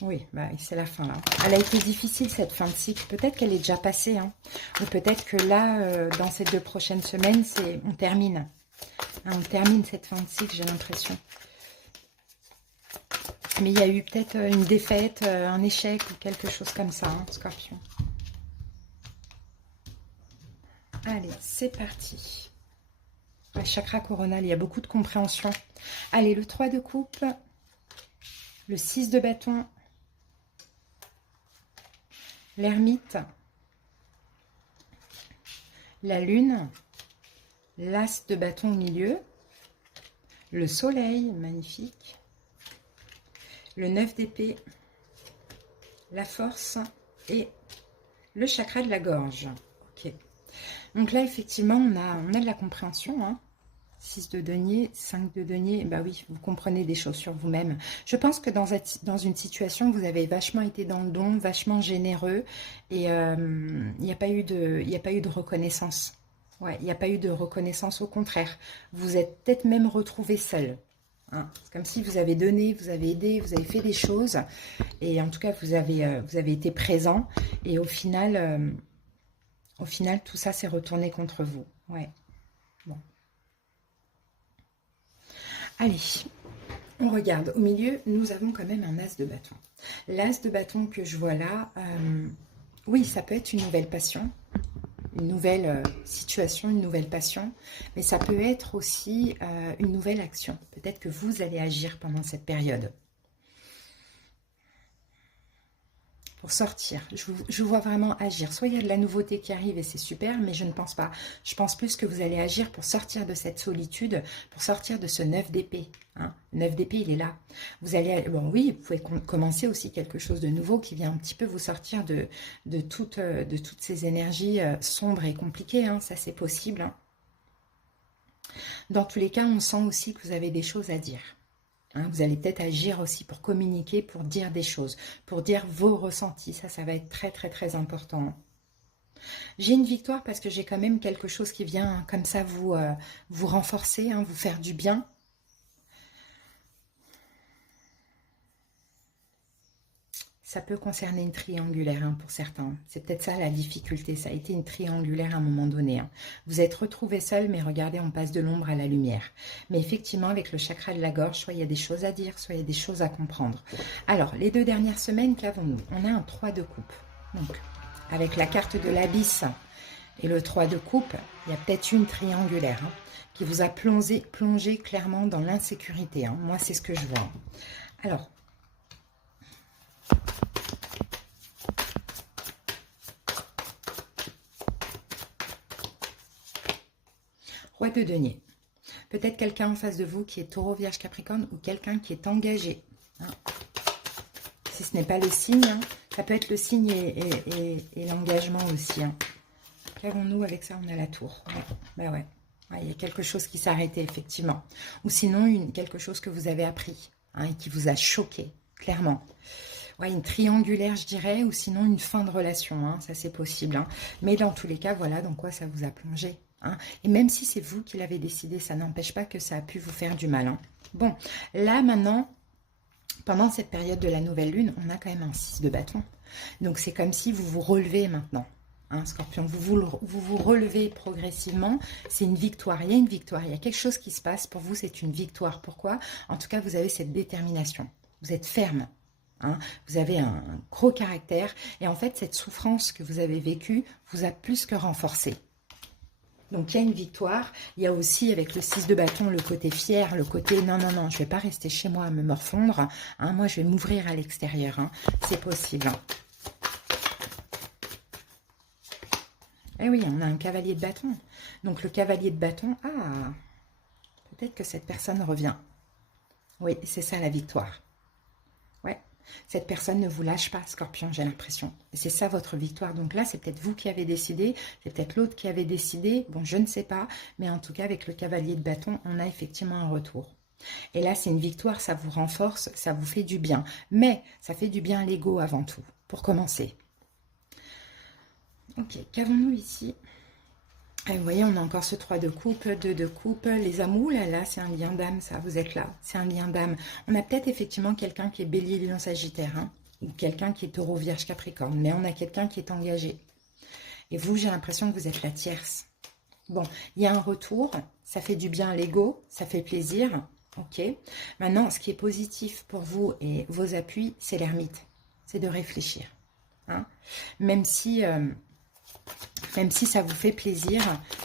Oui, bah, c'est la fin là. Elle a été difficile cette fin de cycle. Peut-être qu'elle est déjà passée. Hein. Ou peut-être que là, dans ces 2 prochaines semaines, on termine. Hein, on termine cette fin de cycle, j'ai l'impression. Mais il y a eu peut-être une défaite, un échec ou quelque chose comme ça, hein, Scorpion. Allez, c'est parti. Le chakra coronal, il y a beaucoup de compréhension. Allez, le 3 de coupe, le 6 de bâton, l'ermite, la lune, l'as de bâton au milieu, le soleil, magnifique, le 9 d'épée, la force et le chakra de la gorge. Ok. Donc là, effectivement, on a de la compréhension. Hein. 6 de denier, 5 de denier, bah oui, vous comprenez des choses sur vous-même. Je pense que dans une situation, vous avez vachement été dans le don, vachement généreux, et il n'y a pas eu de reconnaissance. Ouais, il n'y a pas eu de reconnaissance, au contraire. Vous êtes peut-être même retrouvé seul. Hein. C'est comme si vous avez donné, vous avez aidé, vous avez fait des choses, et en tout cas, vous avez été présent, et au final, tout ça s'est retourné contre vous. Ouais, bon. Allez, on regarde. Au milieu, nous avons quand même un as de bâton. L'as de bâton que je vois là, oui, ça peut être une nouvelle passion, une nouvelle situation, une nouvelle passion, mais ça peut être aussi une nouvelle action. Peut-être que vous allez agir pendant cette période. Pour sortir, je vois vraiment agir. Soit il y a de la nouveauté qui arrive et c'est super, mais je ne pense pas. Je pense plus que vous allez agir pour sortir de cette solitude, pour sortir de ce 9 d'épée. Hein. Le 9 d'épée, il est là. Vous allez, bon oui, vous pouvez commencer aussi quelque chose de nouveau qui vient un petit peu vous sortir de toutes ces énergies sombres et compliquées. Hein. Ça, c'est possible. Hein. Dans tous les cas, on sent aussi que vous avez des choses à dire. Hein, vous allez peut-être agir aussi pour communiquer, pour dire des choses, pour dire vos ressentis. Ça va être très, très, très important. J'ai une victoire parce que j'ai quand même quelque chose qui vient comme ça vous renforcer, hein, vous faire du bien. ça peut concerner une triangulaire hein, pour certains. C'est peut-être ça la difficulté. Ça a été une triangulaire à un moment donné. Hein. Vous êtes retrouvé seul, mais regardez, on passe de l'ombre à la lumière. Mais effectivement, avec le chakra de la gorge, soit il y a des choses à dire, soit il y a des choses à comprendre. Alors, les 2 dernières semaines, qu'avons-nous? On a un 3 de coupe. Donc, avec la carte de l'abysse et le 3 de coupe, il y a peut-être une triangulaire hein, qui vous a plongé clairement dans l'insécurité. Hein. Moi, c'est ce que je vois. Alors, Roi de denier. Peut-être quelqu'un en face de vous qui est taureau, vierge, capricorne ou quelqu'un qui est engagé. Hein. Si ce n'est pas le signe, hein, ça peut être le signe et l'engagement aussi. Hein. Qu'avons-nous avec ça? On a la tour. Ouais. Bah ouais. Ouais, il y a quelque chose qui s'est arrêté, effectivement. Ou sinon, quelque chose que vous avez appris hein, et qui vous a choqué, clairement. Ouais, une triangulaire, je dirais, ou sinon une fin de relation. Hein, ça, c'est possible. Hein. Mais dans tous les cas, voilà dans quoi ça vous a plongé. Hein. Et même si c'est vous qui l'avez décidé, ça n'empêche pas que ça a pu vous faire du mal. Hein. Bon, là, maintenant, pendant cette période de la nouvelle lune, on a quand même un 6 de bâton. Donc, c'est comme si vous vous relevez maintenant. Hein, Scorpion, vous relevez progressivement, c'est une victoire, il y a une victoire, il y a quelque chose qui se passe, pour vous c'est une victoire, pourquoi? En tout cas vous avez cette détermination, vous êtes ferme, hein, vous avez un gros caractère, et en fait cette souffrance que vous avez vécue vous a plus que renforcé. Donc il y a une victoire, il y a aussi avec le 6 de bâton le côté fier, le côté non, non, non, je ne vais pas rester chez moi à me morfondre, hein, moi je vais m'ouvrir à l'extérieur, hein, c'est possible. Hein. Eh oui, on a un cavalier de bâton. Donc le cavalier de bâton, ah, peut-être que cette personne revient. Oui, c'est ça la victoire. Ouais, cette personne ne vous lâche pas, Scorpion, j'ai l'impression. C'est ça votre victoire. Donc là, c'est peut-être vous qui avez décidé, c'est peut-être l'autre qui avait décidé. Bon, je ne sais pas, mais en tout cas, avec le cavalier de bâton, on a effectivement un retour. Et là, c'est une victoire, ça vous renforce, ça vous fait du bien. Mais ça fait du bien à l'ego avant tout, pour commencer. Ok, qu'avons-nous ici? Et vous voyez, on a encore ce 3 de coupe, 2 de coupe. Les amours, là, c'est un lien d'âme, ça, vous êtes là. C'est un lien d'âme. On a peut-être effectivement quelqu'un qui est bélier, lion, sagittaire, hein, ou quelqu'un qui est taureau, vierge, capricorne. Mais on a quelqu'un qui est engagé. Et vous, j'ai l'impression que vous êtes la tierce. Bon, il y a un retour, ça fait du bien à l'ego, ça fait plaisir. Ok. Maintenant, ce qui est positif pour vous et vos appuis, c'est l'ermite. C'est de réfléchir. Hein. Même si ça vous fait plaisir,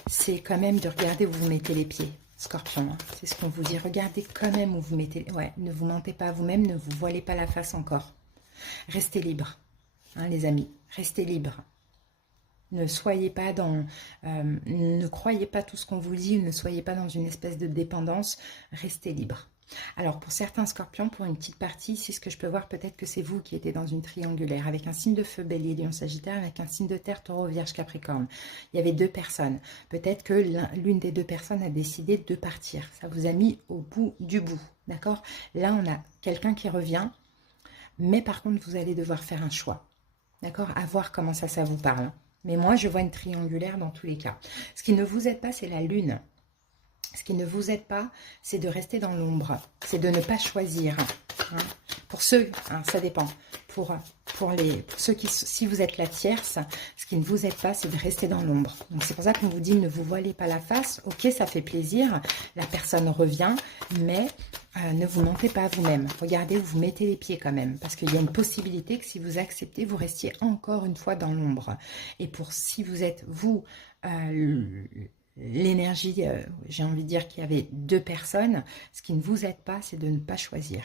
c'est quand même de regarder où vous mettez les pieds, Scorpion. Hein. C'est ce qu'on vous dit. Regardez quand même où vous mettez... Ouais, ne vous mentez pas à vous-même, ne vous voilez pas la face encore. Restez libre, hein, les amis. Restez libre. Ne soyez pas dans... ne croyez pas tout ce qu'on vous dit, ne soyez pas dans une espèce de dépendance. Restez libre. Alors, pour certains scorpions, pour une petite partie, c'est ce que je peux voir, peut-être que c'est vous qui étiez dans une triangulaire, avec un signe de feu, bélier, lion, sagittaire, avec un signe de terre, taureau, vierge, capricorne. Il y avait 2 personnes. Peut-être que l'une des 2 personnes a décidé de partir. Ça vous a mis au bout du bout, d'accord? Là, on a quelqu'un qui revient, mais par contre, vous allez devoir faire un choix, d'accord? À voir comment ça vous parle. Mais moi, je vois une triangulaire dans tous les cas. Ce qui ne vous aide pas, c'est la lune. Ce qui ne vous aide pas, c'est de rester dans l'ombre. C'est de ne pas choisir. Hein. Pour ceux, hein, ça dépend. Pour ceux qui, si vous êtes la tierce, ce qui ne vous aide pas, c'est de rester dans l'ombre. Donc c'est pour ça qu'on vous dit, ne vous voilez pas la face. Ok, ça fait plaisir. La personne revient, mais ne vous mentez pas à vous-même. Regardez où vous mettez les pieds quand même. Parce qu'il y a une possibilité que si vous acceptez, vous restiez encore une fois dans l'ombre. Et pour si vous êtes, vous... l'énergie, j'ai envie de dire qu'il y avait 2 personnes, ce qui ne vous aide pas, c'est de ne pas choisir.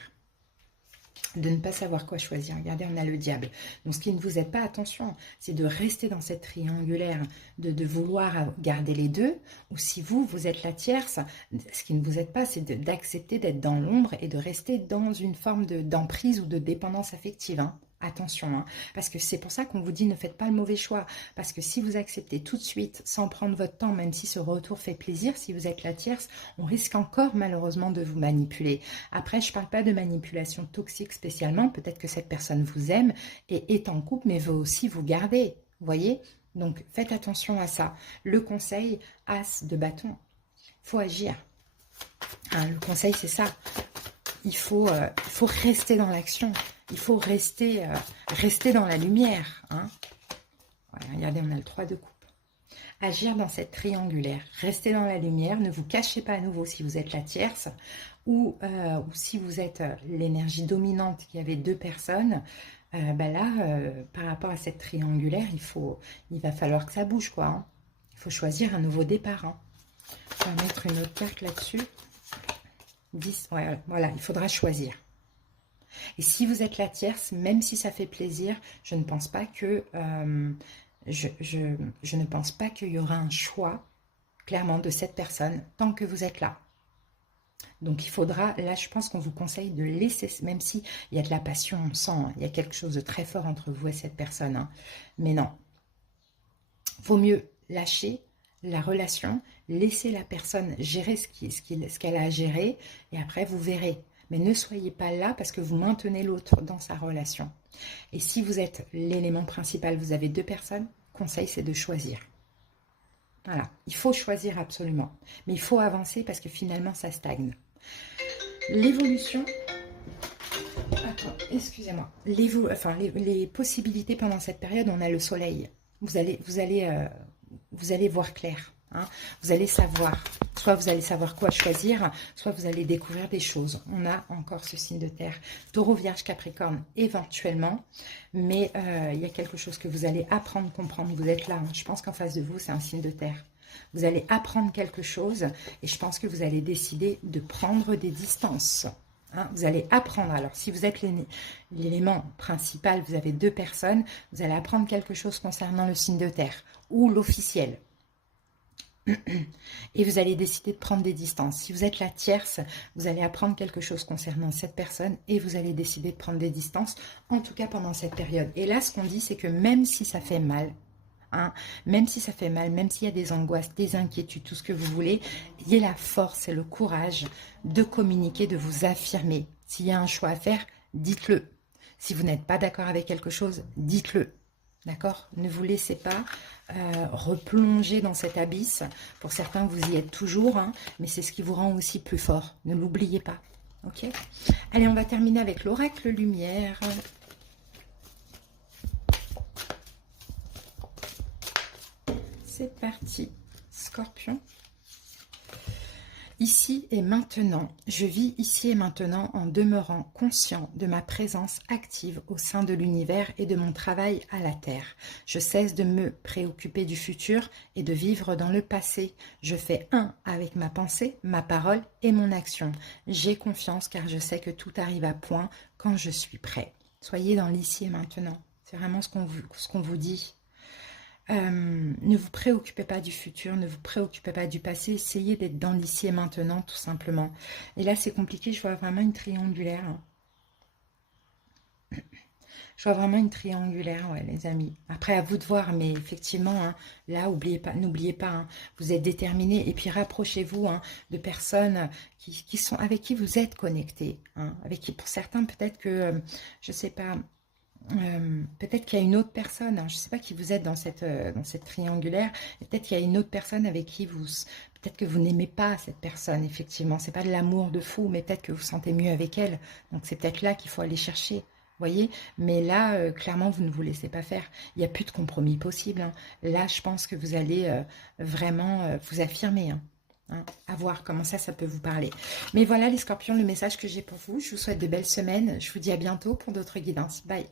De ne pas savoir quoi choisir. Regardez, on a le diable. Donc, ce qui ne vous aide pas, attention, c'est de rester dans cette triangulaire, de vouloir garder les 2, ou si vous êtes la tierce, ce qui ne vous aide pas, c'est d'accepter d'être dans l'ombre et de rester dans une forme d'emprise ou de dépendance affective, hein. Attention, hein, parce que c'est pour ça qu'on vous dit ne faites pas le mauvais choix, parce que si vous acceptez tout de suite, sans prendre votre temps, même si ce retour fait plaisir, si vous êtes la tierce, on risque encore malheureusement de vous manipuler. Après, je ne parle pas de manipulation toxique spécialement, peut-être que cette personne vous aime et est en couple, mais veut aussi vous garder, vous voyez? Donc faites attention à ça. Le conseil, as de bâton, il faut agir. Hein, le conseil, c'est ça. Il faut rester dans l'action. il faut rester, rester dans la lumière. Hein. Voilà, regardez, on a le 3 de coupe. Agir dans cette triangulaire. Restez dans la lumière. Ne vous cachez pas à nouveau si vous êtes la tierce ou si vous êtes l'énergie dominante qui avait 2 personnes. Par rapport à cette triangulaire, il va falloir que ça bouge, quoi. Hein. Il faut choisir un nouveau départ. Hein. On va mettre une autre carte là-dessus. 10, ouais, voilà, il faudra choisir. Et si vous êtes la tierce, même si ça fait plaisir, je ne pense pas que je ne pense pas qu'il y aura un choix clairement de cette personne tant que vous êtes là. Donc il faudra, là je pense qu'on vous conseille de laisser, même si il y a de la passion, on sent, hein, il y a quelque chose de très fort entre vous et cette personne. Hein. Mais non, vaut mieux lâcher la relation, laisser la personne gérer ce qu'elle a à gérer, et après vous verrez. Mais ne soyez pas là parce que vous maintenez l'autre dans sa relation. Et si vous êtes l'élément principal, vous avez 2 personnes, conseil c'est de choisir. Voilà, il faut choisir absolument. Mais il faut avancer parce que finalement ça stagne. L'évolution, excusez-moi, les possibilités pendant cette période, on a le soleil. Vous allez voir clair. Hein. Vous allez savoir, soit vous allez savoir quoi choisir, soit vous allez découvrir des choses. On a encore ce signe de terre. Taureau, Vierge, Capricorne, éventuellement. Mais il y a quelque chose que vous allez apprendre, comprendre. Vous êtes là. Hein. Je pense qu'en face de vous, c'est un signe de terre. Vous allez apprendre quelque chose et je pense que vous allez décider de prendre des distances. Hein, vous allez apprendre, alors si vous êtes l'élément principal, vous avez 2 personnes, vous allez apprendre quelque chose concernant le signe de terre ou l'officiel. Et vous allez décider de prendre des distances. Si vous êtes la tierce, vous allez apprendre quelque chose concernant cette personne et vous allez décider de prendre des distances, en tout cas pendant cette période. Et là, ce qu'on dit, c'est que même si ça fait mal, hein, même si ça fait mal, même s'il y a des angoisses, des inquiétudes, tout ce que vous voulez, ayez la force et le courage de communiquer, de vous affirmer. S'il y a un choix à faire, dites-le. Si vous n'êtes pas d'accord avec quelque chose, dites-le. D'accord? Ne vous laissez pas replonger dans cet abysse. Pour certains, vous y êtes toujours, hein, mais c'est ce qui vous rend aussi plus fort. Ne l'oubliez pas. Ok? Allez, on va terminer avec l'oracle lumière. C'est parti, Scorpion. Ici et maintenant, je vis ici et maintenant en demeurant conscient de ma présence active au sein de l'univers et de mon travail à la Terre. Je cesse de me préoccuper du futur et de vivre dans le passé. Je fais un avec ma pensée, ma parole et mon action. J'ai confiance car je sais que tout arrive à point quand je suis prêt. Soyez dans l'ici et maintenant. C'est vraiment ce qu'on vous dit. Ne vous préoccupez pas du futur, ne vous préoccupez pas du passé, essayez d'être dans l'ici et maintenant, tout simplement. Et là, c'est compliqué, je vois vraiment une triangulaire. Je vois vraiment une triangulaire, ouais, les amis. Après, à vous de voir, mais effectivement, hein, là, n'oubliez pas, hein, vous êtes déterminés. Et puis, rapprochez-vous hein, de personnes qui sont avec qui vous êtes connectés. Hein, avec qui, pour certains, peut-être que, je ne sais pas... peut-être qu'il y a une autre personne, hein, je ne sais pas qui vous êtes dans cette triangulaire, peut-être qu'il y a une autre personne avec qui peut-être que vous n'aimez pas cette personne, effectivement, c'est pas de l'amour de fou, mais peut-être que vous vous sentez mieux avec elle, donc c'est peut-être là qu'il faut aller chercher, voyez, mais là, clairement, vous ne vous laissez pas faire, il n'y a plus de compromis possible, hein. Là, je pense que vous allez vraiment vous affirmer, hein. Hein, à voir comment ça peut vous parler. Mais voilà les scorpions, le message que j'ai pour vous. Je vous souhaite de belles semaines. Je vous dis à bientôt pour d'autres guidances. Bye.